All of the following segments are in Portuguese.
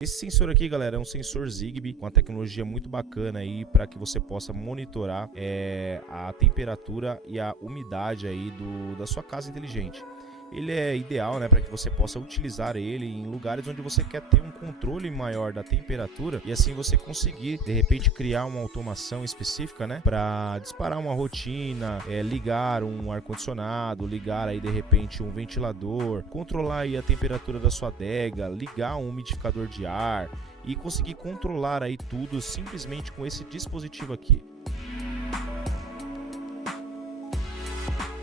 Esse sensor aqui, galera, é um sensor Zigbee com uma tecnologia muito bacana aí para que você possa monitorar a temperatura e a umidade aí da sua casa inteligente. Ele é ideal, né, para que você possa utilizar ele em lugares onde você quer ter um controle maior da temperatura e assim você conseguir, de repente, criar uma automação específica, né, para disparar uma rotina, ligar um ar-condicionado, ligar aí de repente um ventilador, controlar aí a temperatura da sua adega, ligar um umidificador de ar e conseguir controlar aí tudo simplesmente com esse dispositivo aqui.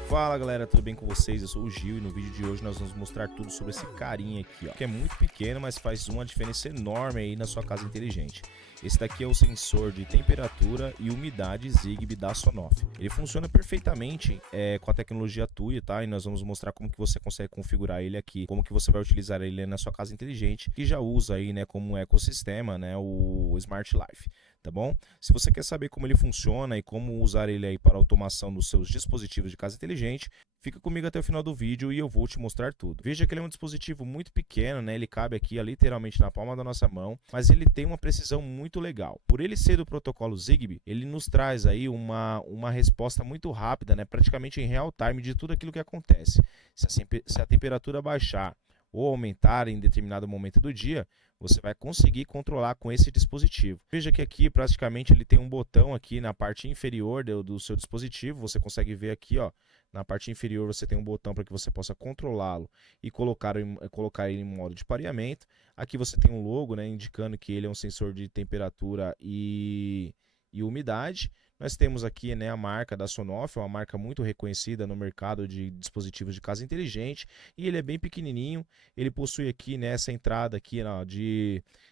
Fala galera, tudo bem com vocês? Eu sou o Gil e no vídeo de hoje nós vamos mostrar tudo sobre esse carinha aqui, ó, que é muito pequeno, mas faz uma diferença enorme aí na sua casa inteligente. Esse daqui é o sensor de temperatura e umidade Zigbee da Sonoff. Ele funciona perfeitamente com a tecnologia TUI, tá? E nós vamos mostrar como que você consegue configurar ele aqui, como que você vai utilizar ele na sua casa inteligente, que já usa aí, né, como um ecossistema, né, o Smart Life. Tá bom? Se você quer saber como ele funciona e como usar ele aí para automação dos seus dispositivos de casa inteligente, fica comigo até o final do vídeo e eu vou te mostrar tudo. Veja que ele é um dispositivo muito pequeno, né? Ele cabe aqui literalmente na palma da nossa mão, mas ele tem uma precisão muito legal. Por ele ser do protocolo Zigbee, ele nos traz aí uma resposta muito rápida, né? Praticamente em real time de tudo aquilo que acontece. Se a temperatura baixar ou aumentar em determinado momento do dia, você vai conseguir controlar com esse dispositivo. Veja que aqui praticamente ele tem um botão aqui na parte inferior do seu dispositivo, você consegue ver aqui, ó, na parte inferior você tem um botão para que você possa controlá-lo e colocar ele em modo de pareamento. Aqui você tem um logo, né, indicando que ele é um sensor de temperatura e umidade. Nós temos aqui, né, a marca da Sonoff, uma marca muito reconhecida no mercado de dispositivos de casa inteligente, e ele é bem pequenininho. Ele possui aqui, né, essa entrada aqui,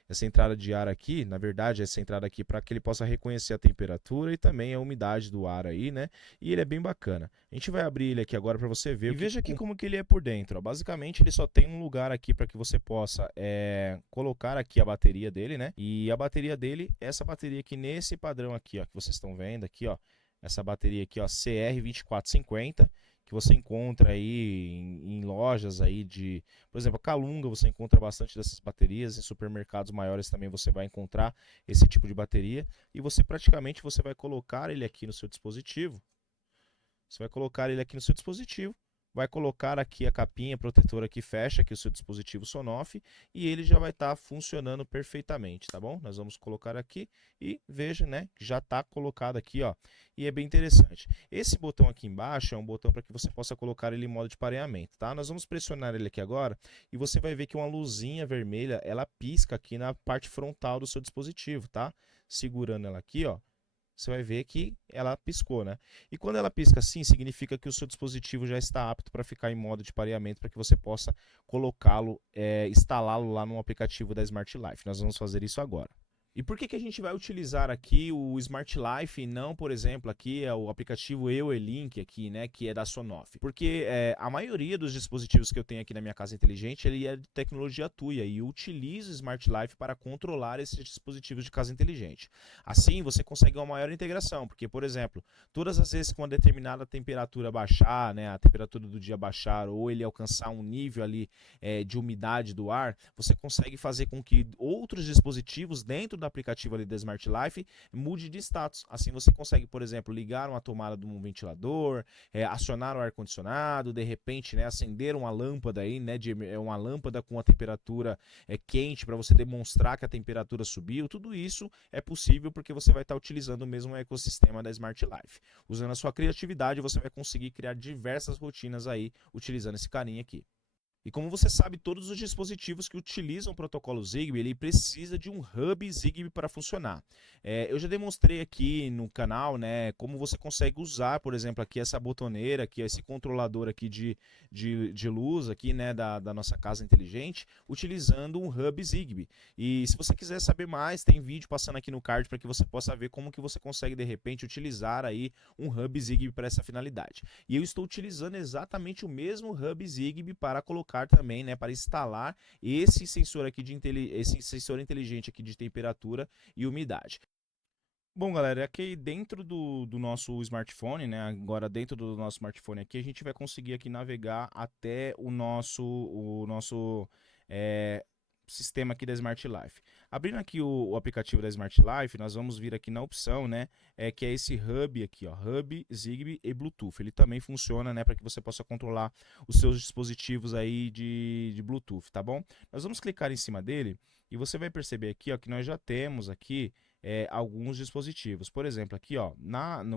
essa entrada de ar aqui, na verdade essa entrada aqui para que ele possa reconhecer a temperatura e também a umidade do ar aí, né? E ele é bem bacana. A gente vai abrir ele aqui agora para você ver. E veja aqui como que ele é por dentro. Ó. Basicamente ele só tem um lugar aqui para que você possa colocar aqui a bateria dele, né? E a bateria dele, essa bateria aqui nesse padrão aqui, ó, que vocês estão vendo aqui, ó, essa bateria aqui, ó, CR2450, que você encontra aí em lojas aí por exemplo, a Calunga, você encontra bastante dessas baterias, em supermercados maiores também você vai encontrar esse tipo de bateria, e você vai colocar ele aqui no seu dispositivo. Você vai colocar ele aqui no seu dispositivo, vai colocar aqui a capinha protetora que fecha aqui o seu dispositivo Sonoff e ele já vai estar funcionando perfeitamente, tá bom? Nós vamos colocar aqui e veja, né, que já está colocado aqui, ó, e é bem interessante. Esse botão aqui embaixo é um botão para que você possa colocar ele em modo de pareamento, tá? Nós vamos pressionar ele aqui agora e você vai ver que uma luzinha vermelha, ela pisca aqui na parte frontal do seu dispositivo, tá? Segurando ela aqui, ó, você vai ver que ela piscou, né? E quando ela pisca assim, significa que o seu dispositivo já está apto para ficar em modo de pareamento para que você possa colocá-lo, instalá-lo lá no aplicativo da Smart Life. Nós vamos fazer isso agora. E por que a gente vai utilizar aqui o Smart Life e não, por exemplo, aqui é o aplicativo EOE-Link aqui, né, que é da Sonoff? Porque a maioria dos dispositivos que eu tenho aqui na minha casa inteligente, ele é de tecnologia TUIA e eu utilizo o Smart Life para controlar esses dispositivos de casa inteligente. Assim, você consegue uma maior integração, porque, por exemplo, todas as vezes que uma determinada temperatura baixar, né, a temperatura do dia baixar ou ele alcançar um nível ali de umidade do ar, você consegue fazer com que outros dispositivos dentro do aplicativo ali da Smart Life mude de status. Assim você consegue, por exemplo, ligar uma tomada de um ventilador, acionar o ar-condicionado, de repente, né, acender uma lâmpada aí, né, uma lâmpada com a temperatura quente para você demonstrar que a temperatura subiu. Tudo isso é possível porque você vai estar utilizando o mesmo ecossistema da Smart Life. Usando a sua criatividade, você vai conseguir criar diversas rotinas aí utilizando esse carinha aqui. E como você sabe, todos os dispositivos que utilizam o protocolo Zigbee, ele precisa de um hub Zigbee para funcionar. Eu já demonstrei aqui no canal, né, como você consegue usar, por exemplo, aqui essa botoneira, aqui esse controlador aqui de luz aqui, né, da nossa casa inteligente, utilizando um hub Zigbee. E se você quiser saber mais, tem vídeo passando aqui no card para que você possa ver como que você consegue de repente utilizar aí um hub Zigbee para essa finalidade. E eu estou utilizando exatamente o mesmo hub Zigbee para colocar também, né, para instalar esse sensor aqui esse sensor inteligente aqui de temperatura e umidade. Bom, galera, aqui dentro do nosso smartphone, né, agora dentro do nosso smartphone aqui, a gente vai conseguir aqui navegar até o nosso sistema aqui da Smart Life. Abrindo aqui o aplicativo da Smart Life, nós vamos vir aqui na opção, né, que é esse Hub aqui, ó, Hub, Zigbee e Bluetooth. Ele também funciona, né, para que você possa controlar os seus dispositivos aí de Bluetooth, tá bom? Nós vamos clicar em cima dele e você vai perceber aqui, ó, que nós já temos aqui alguns dispositivos. Por exemplo, aqui, ó,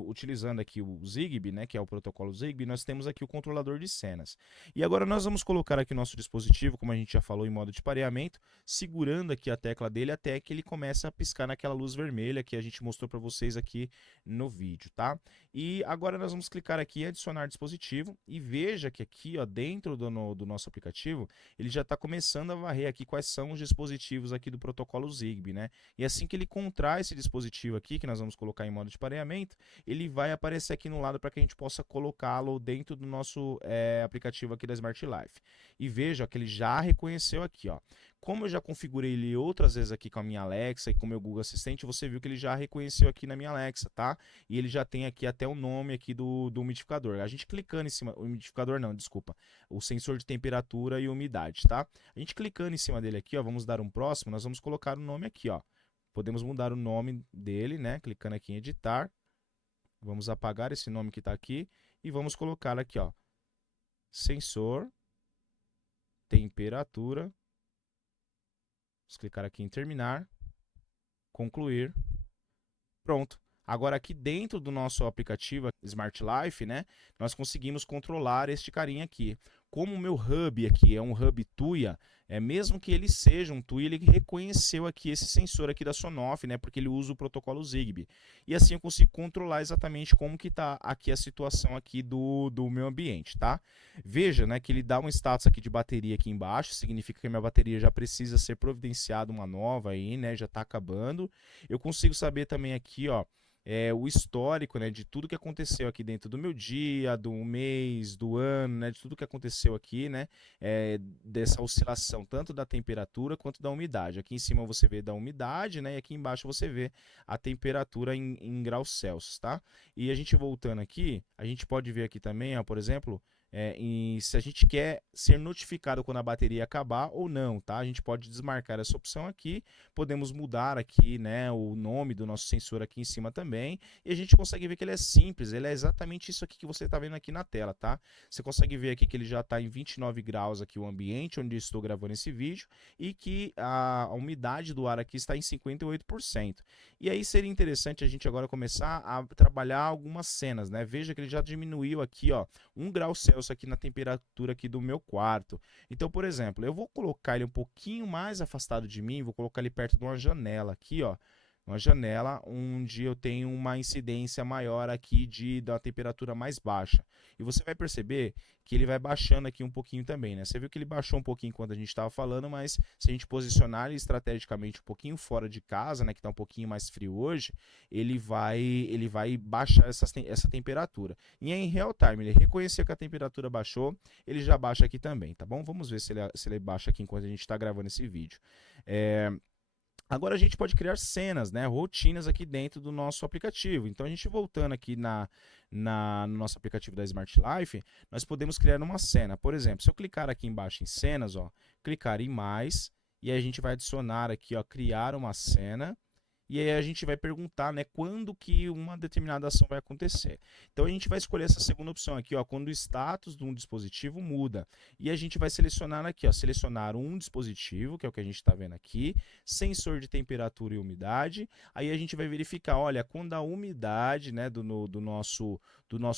utilizando aqui o Zigbee, né, que é o protocolo Zigbee, nós temos aqui o controlador de cenas. E agora nós vamos colocar aqui o nosso dispositivo, como a gente já falou, em modo de pareamento, segurando aqui a tecla dele até que ele comece a piscar naquela luz vermelha que a gente mostrou para vocês aqui no vídeo, tá? E agora nós vamos clicar aqui em adicionar dispositivo e veja que aqui, ó, dentro do nosso aplicativo, ele já está começando a varrer aqui quais são os dispositivos aqui do protocolo Zigbee, né? E assim que ele encontrar esse dispositivo aqui, que nós vamos colocar em modo de pareamento, ele vai aparecer aqui no lado para que a gente possa colocá-lo dentro do nosso aplicativo aqui da Smart Life. E veja que ele já reconheceu aqui, ó. Como eu já configurei ele outras vezes aqui com a minha Alexa e com o meu Google Assistente, você viu que ele já reconheceu aqui na minha Alexa, tá? E ele já tem aqui até o nome aqui do umidificador. A gente clicando em cima, o umidificador não, desculpa, o sensor de temperatura e umidade, tá? A gente clicando em cima dele aqui, ó, vamos dar um próximo, nós vamos colocar o nome aqui, ó. Podemos mudar o nome dele, né? Clicando aqui em editar. Vamos apagar esse nome que está aqui e vamos colocar aqui, ó, sensor, temperatura. Vamos clicar aqui em terminar, concluir. Pronto. Agora aqui dentro do nosso aplicativo Smart Life, né, nós conseguimos controlar este carinha aqui. Como o meu hub aqui é um hub Tuya, mesmo que ele seja um Tuya, ele reconheceu aqui esse sensor aqui da Sonoff, né, porque ele usa o protocolo Zigbee. E assim eu consigo controlar exatamente como que está aqui a situação aqui do meu ambiente, tá? Veja, né, que ele dá um status aqui de bateria aqui embaixo, significa que a minha bateria já precisa ser providenciada uma nova aí, né, já está acabando. Eu consigo saber também aqui, ó, o histórico, né, de tudo que aconteceu aqui dentro do meu dia, do mês, do ano, né, de tudo que aconteceu aqui, né, dessa oscilação tanto da temperatura quanto da umidade. Aqui em cima você vê da umidade, né, e aqui embaixo você vê a temperatura em graus Celsius, tá? E a gente voltando aqui, a gente pode ver aqui também, ó, por exemplo, se a gente quer ser notificado quando a bateria acabar ou não, tá? A gente pode desmarcar essa opção aqui, podemos mudar aqui, né, o nome do nosso sensor aqui em cima também, e a gente consegue ver que ele é simples, ele é exatamente isso aqui que você está vendo aqui na tela, tá? Você consegue ver aqui que ele já está em 29 graus aqui o ambiente onde eu estou gravando esse vídeo, e que a umidade do ar aqui está em 58%. E aí seria interessante a gente agora começar a trabalhar algumas cenas, né? Veja que ele já diminuiu aqui, ó, 1 grau Celsius aqui na temperatura aqui do meu quarto. Então, por exemplo, eu vou colocar ele um pouquinho mais afastado de mim, vou colocar ele perto de uma janela aqui, ó. Uma janela onde eu tenho uma incidência maior aqui da temperatura mais baixa. E você vai perceber que ele vai baixando aqui um pouquinho também, né? Você viu que ele baixou um pouquinho enquanto a gente estava falando, mas se a gente posicionar ele estrategicamente um pouquinho fora de casa, né, que está um pouquinho mais frio hoje, ele vai baixar essa temperatura. E em real time, ele reconheceu que a temperatura baixou, ele já baixa aqui também, tá bom? Vamos ver se ele baixa aqui enquanto a gente está gravando esse vídeo. Agora a gente pode criar cenas, né, rotinas aqui dentro do nosso aplicativo. Então a gente voltando aqui no nosso aplicativo da Smart Life, nós podemos criar uma cena. Por exemplo, se eu clicar aqui embaixo em cenas, ó, clicar em mais, e aí a gente vai adicionar aqui, ó, criar uma cena. E aí a gente vai perguntar, né, quando que uma determinada ação vai acontecer. Então a gente vai escolher essa segunda opção aqui, ó, quando o status de um dispositivo muda. E a gente vai selecionar aqui, ó, selecionar um dispositivo, que é o que a gente está vendo aqui, sensor de temperatura e umidade. Aí a gente vai verificar, olha, quando a umidade, né, do nosso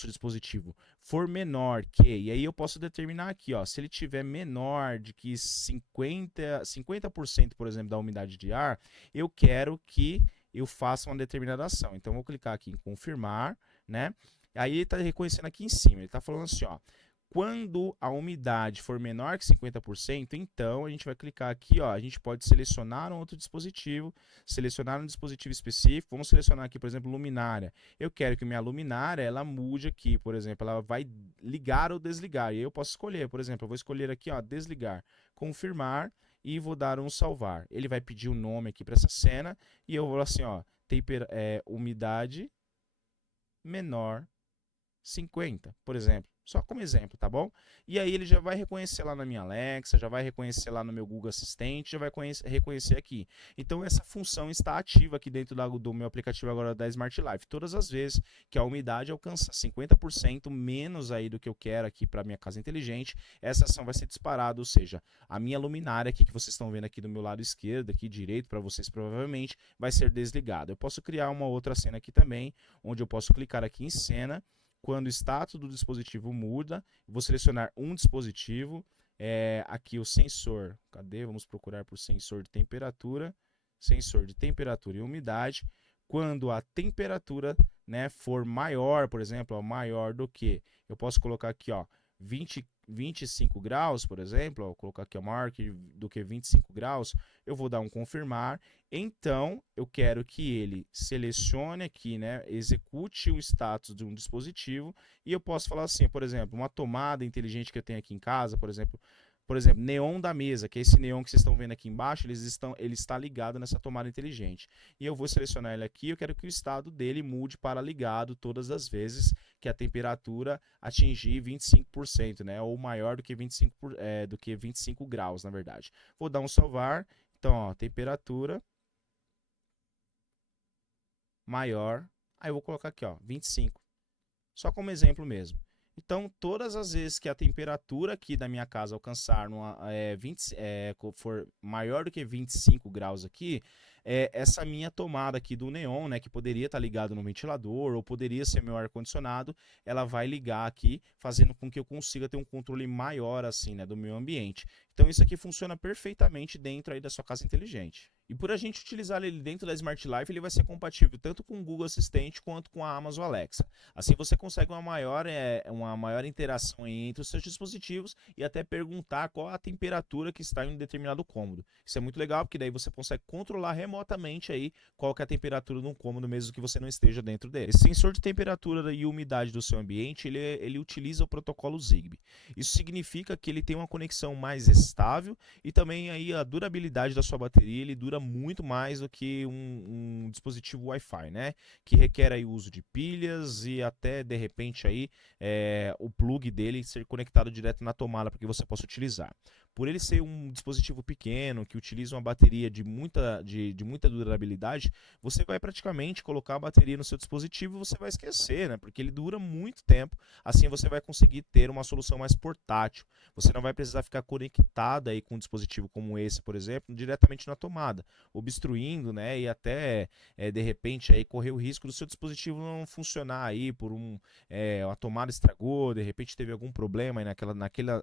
dispositivo for menor que, e aí eu posso determinar aqui, ó, se ele tiver menor de que 50%, por exemplo, da umidade de ar, eu quero que eu faça uma determinada ação. Então, eu vou clicar aqui em confirmar, né? Aí ele está reconhecendo aqui em cima, ele está falando assim, ó, quando a umidade for menor que 50%, então a gente vai clicar aqui, ó, a gente pode selecionar um outro dispositivo, selecionar um dispositivo específico, vamos selecionar aqui, por exemplo, luminária. Eu quero que minha luminária, ela mude aqui, por exemplo, ela vai ligar ou desligar, e aí eu posso escolher, por exemplo, eu vou escolher aqui, ó, desligar, confirmar, e vou dar um salvar. Ele vai pedir o nome aqui para essa cena, e eu vou assim, ó, umidade menor 50, por exemplo. Só como exemplo, tá bom? E aí ele já vai reconhecer lá na minha Alexa, já vai reconhecer lá no meu Google Assistente, já vai reconhecer aqui. Então essa função está ativa aqui dentro do meu aplicativo agora da Smart Life. Todas as vezes que a umidade alcança 50% menos aí do que eu quero aqui para minha casa inteligente, essa ação vai ser disparada, ou seja, a minha luminária aqui que vocês estão vendo aqui do meu lado esquerdo, aqui direito para vocês provavelmente, vai ser desligada. Eu posso criar uma outra cena aqui também, onde eu posso clicar aqui em cena. Quando o status do dispositivo muda, vou selecionar um dispositivo, aqui o sensor, cadê? Vamos procurar por sensor de temperatura e umidade. Quando a temperatura, né, for maior, por exemplo, ó, maior do que, eu posso colocar aqui, ó, 25 graus, por exemplo, ó, vou colocar aqui, ó, maior do que 25 graus, eu vou dar um confirmar. Então, eu quero que ele selecione aqui, né, execute o status de um dispositivo, e eu posso falar assim, por exemplo, uma tomada inteligente que eu tenho aqui em casa, por exemplo, neon da mesa, que é esse neon que vocês estão vendo aqui embaixo, ele está ligado nessa tomada inteligente. E eu vou selecionar ele aqui, eu quero que o estado dele mude para ligado todas as vezes que a temperatura atingir 25%, né, ou maior do que 25 graus, na verdade. Vou dar um salvar, então, ó, temperatura maior, aí eu vou colocar aqui, ó, 25, só como exemplo mesmo. Então, todas as vezes que a temperatura aqui da minha casa alcançar for maior do que 25 graus aqui, essa minha tomada aqui do neon, né, que poderia estar ligado no ventilador ou poderia ser meu ar-condicionado, ela vai ligar aqui, fazendo com que eu consiga ter um controle maior assim, né, do meu ambiente. Então, isso aqui funciona perfeitamente dentro aí da sua casa inteligente. E por a gente utilizar ele dentro da Smart Life, ele vai ser compatível tanto com o Google Assistente quanto com a Amazon Alexa. Assim você consegue uma maior interação entre os seus dispositivos e até perguntar qual a temperatura que está em um determinado cômodo. Isso é muito legal, porque daí você consegue controlar remotamente aí qual que é a temperatura de um cômodo, mesmo que você não esteja dentro dele. Esse sensor de temperatura e umidade do seu ambiente, ele utiliza o protocolo Zigbee. Isso significa que ele tem uma conexão mais estável e também aí a durabilidade da sua bateria, ele dura muito mais do que um dispositivo Wi-Fi, né? Que requer aí o uso de pilhas e até de repente aí o plug dele ser conectado direto na tomada para que você possa utilizar. Por ele ser um dispositivo pequeno, que utiliza uma bateria de muita durabilidade, você vai praticamente colocar a bateria no seu dispositivo e você vai esquecer, né? Porque ele dura muito tempo. Assim você vai conseguir ter uma solução mais portátil. Você não vai precisar ficar conectado aí com um dispositivo como esse, por exemplo, diretamente na tomada, obstruindo, né? E até de repente aí correr o risco do seu dispositivo não funcionar aí por a tomada estragou, de repente teve algum problema aí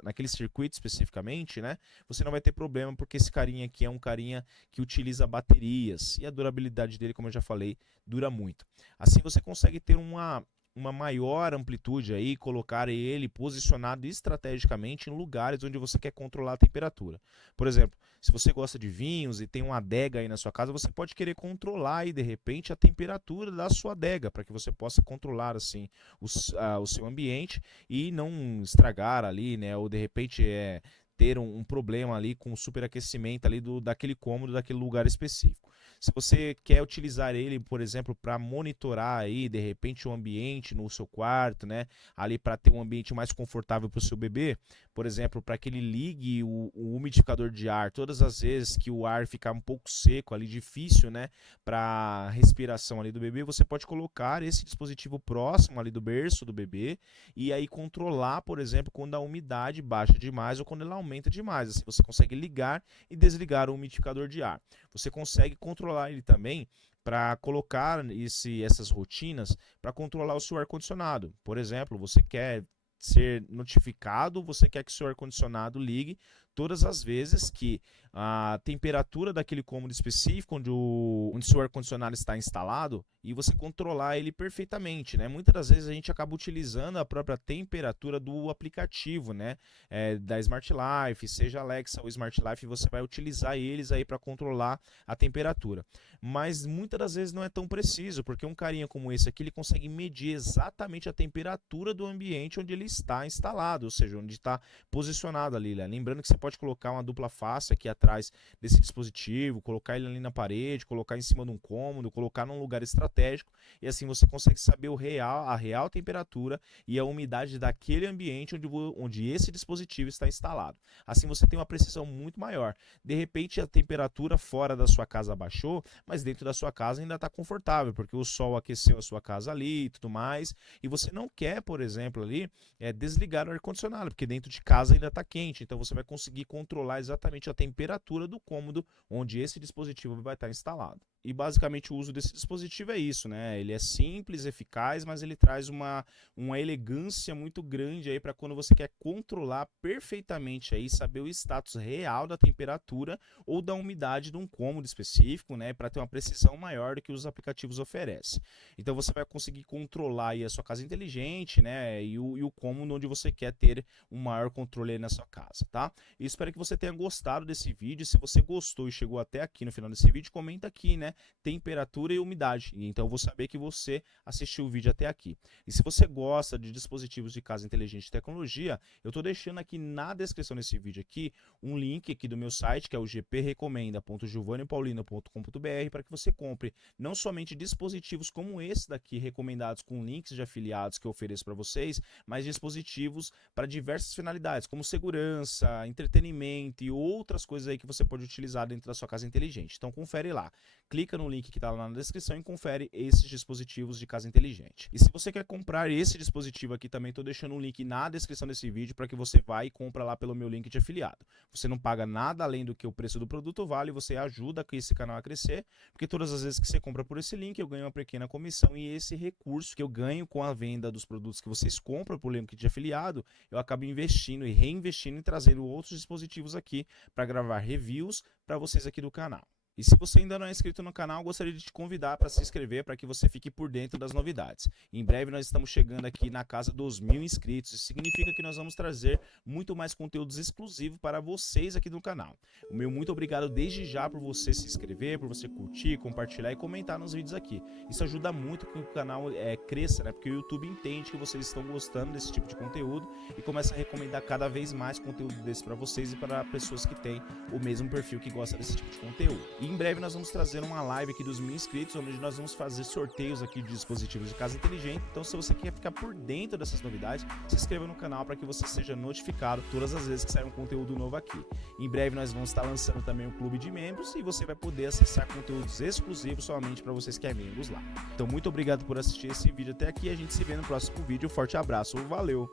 naquele circuito especificamente, né? Você não vai ter problema porque esse carinha aqui é um carinha que utiliza baterias e a durabilidade dele, como eu já falei, dura muito. Assim você consegue ter uma maior amplitude aí, colocar ele posicionado estrategicamente em lugares onde você quer controlar a temperatura. Por exemplo, se você gosta de vinhos e tem uma adega aí na sua casa, você pode querer controlar aí, de repente, a temperatura da sua adega, para que você possa controlar assim o seu ambiente e não estragar ali, né? Ou de repente ter um problema ali com o superaquecimento ali daquele cômodo, daquele lugar específico. Se você quer utilizar ele, por exemplo, para monitorar aí, de repente, o ambiente no seu quarto, né? Ali para ter um ambiente mais confortável para o seu bebê, por exemplo, para que ele ligue o umidificador de ar todas as vezes que o ar ficar um pouco seco ali, difícil, né? Para respiração ali do bebê, você pode colocar esse dispositivo próximo ali do berço do bebê e aí controlar, por exemplo, quando a umidade baixa demais ou quando ela aumenta demais. Assim, você consegue ligar e desligar o umidificador de ar. Você consegue controlar ele também para colocar essas rotinas para controlar o seu ar-condicionado. Por exemplo, você quer ser notificado, você quer que o seu ar-condicionado ligue todas as vezes que a temperatura daquele cômodo específico onde o seu ar-condicionado está instalado e você controlar ele perfeitamente, né? Muitas das vezes a gente acaba utilizando a própria temperatura do aplicativo, né? Da Smart Life, seja Alexa ou Smart Life, você vai utilizar eles aí para controlar a temperatura. Mas muitas das vezes não é tão preciso, porque um carinha como esse aqui, ele consegue medir exatamente a temperatura do ambiente onde ele está instalado, ou seja, onde está posicionado ali, né? Lembrando que você pode colocar uma dupla face aqui atrás desse dispositivo, colocar ele ali na parede, colocar em cima de um cômodo, colocar num lugar estratégico, e assim você consegue saber a real temperatura e a umidade daquele ambiente onde esse dispositivo está instalado. Assim você tem uma precisão muito maior. De repente a temperatura fora da sua casa baixou, mas dentro da sua casa ainda está confortável, porque o sol aqueceu a sua casa ali e tudo mais, e você não quer, por exemplo, ali desligar o ar-condicionado, porque dentro de casa ainda está quente, então você vai conseguir controlar exatamente a temperatura do cômodo onde esse dispositivo vai estar instalado. E basicamente o uso desse dispositivo é isso, né? Ele é simples, eficaz, mas ele traz uma elegância muito grande aí para quando você quer controlar perfeitamente aí, saber o status real da temperatura ou da umidade de um cômodo específico, né? Para ter uma precisão maior do que os aplicativos oferecem. Então você vai conseguir controlar aí a sua casa inteligente, né? E o cômodo onde você quer ter um maior controle aí na sua casa, tá? E espero que você tenha gostado desse vídeo. Se você gostou e chegou até aqui no final desse vídeo, comenta aqui, né? Temperatura e umidade. Então eu vou saber que você assistiu o vídeo até aqui. E se você gosta de dispositivos de casa inteligente e tecnologia, eu estou deixando aqui na descrição desse vídeo aqui um link aqui do meu site, que é o gprecomenda.giovannipaulino.com.br, para que você compre não somente dispositivos como esse daqui, recomendados com links de afiliados que eu ofereço para vocês, mas dispositivos para diversas finalidades, como segurança, entretenimento e outras coisas aí que você pode utilizar dentro da sua casa inteligente. Então confere lá. Clica no link que está lá na descrição e confere esses dispositivos de casa inteligente. E se você quer comprar esse dispositivo aqui também, estou deixando um link na descrição desse vídeo para que você vá e compra lá pelo meu link de afiliado. Você não paga nada além do que o preço do produto vale, você ajuda esse canal a crescer, porque todas as vezes que você compra por esse link eu ganho uma pequena comissão, e esse recurso que eu ganho com a venda dos produtos que vocês compram por link de afiliado, eu acabo investindo e reinvestindo e trazendo outros dispositivos aqui para gravar reviews para vocês aqui do canal. E se você ainda não é inscrito no canal, gostaria de te convidar para se inscrever, para que você fique por dentro das novidades. Em breve nós estamos chegando aqui na casa dos 1000 inscritos. Isso significa que nós vamos trazer muito mais conteúdos exclusivos para vocês aqui no canal. O meu muito obrigado desde já por você se inscrever, por você curtir, compartilhar e comentar nos vídeos aqui. Isso ajuda muito que o canal cresça, né? Porque o YouTube entende que vocês estão gostando desse tipo de conteúdo e começa a recomendar cada vez mais conteúdo desse para vocês e para pessoas que têm o mesmo perfil que gosta desse tipo de conteúdo. E em breve nós vamos trazer uma live aqui dos 1000 inscritos, onde nós vamos fazer sorteios aqui de dispositivos de casa inteligente. Então, se você quer ficar por dentro dessas novidades, se inscreva no canal para que você seja notificado todas as vezes que sair um conteúdo novo aqui. Em breve nós vamos estar lançando também um clube de membros e você vai poder acessar conteúdos exclusivos somente para vocês que é membros lá. Então, muito obrigado por assistir esse vídeo até aqui. A gente se vê no próximo vídeo. Forte abraço, valeu!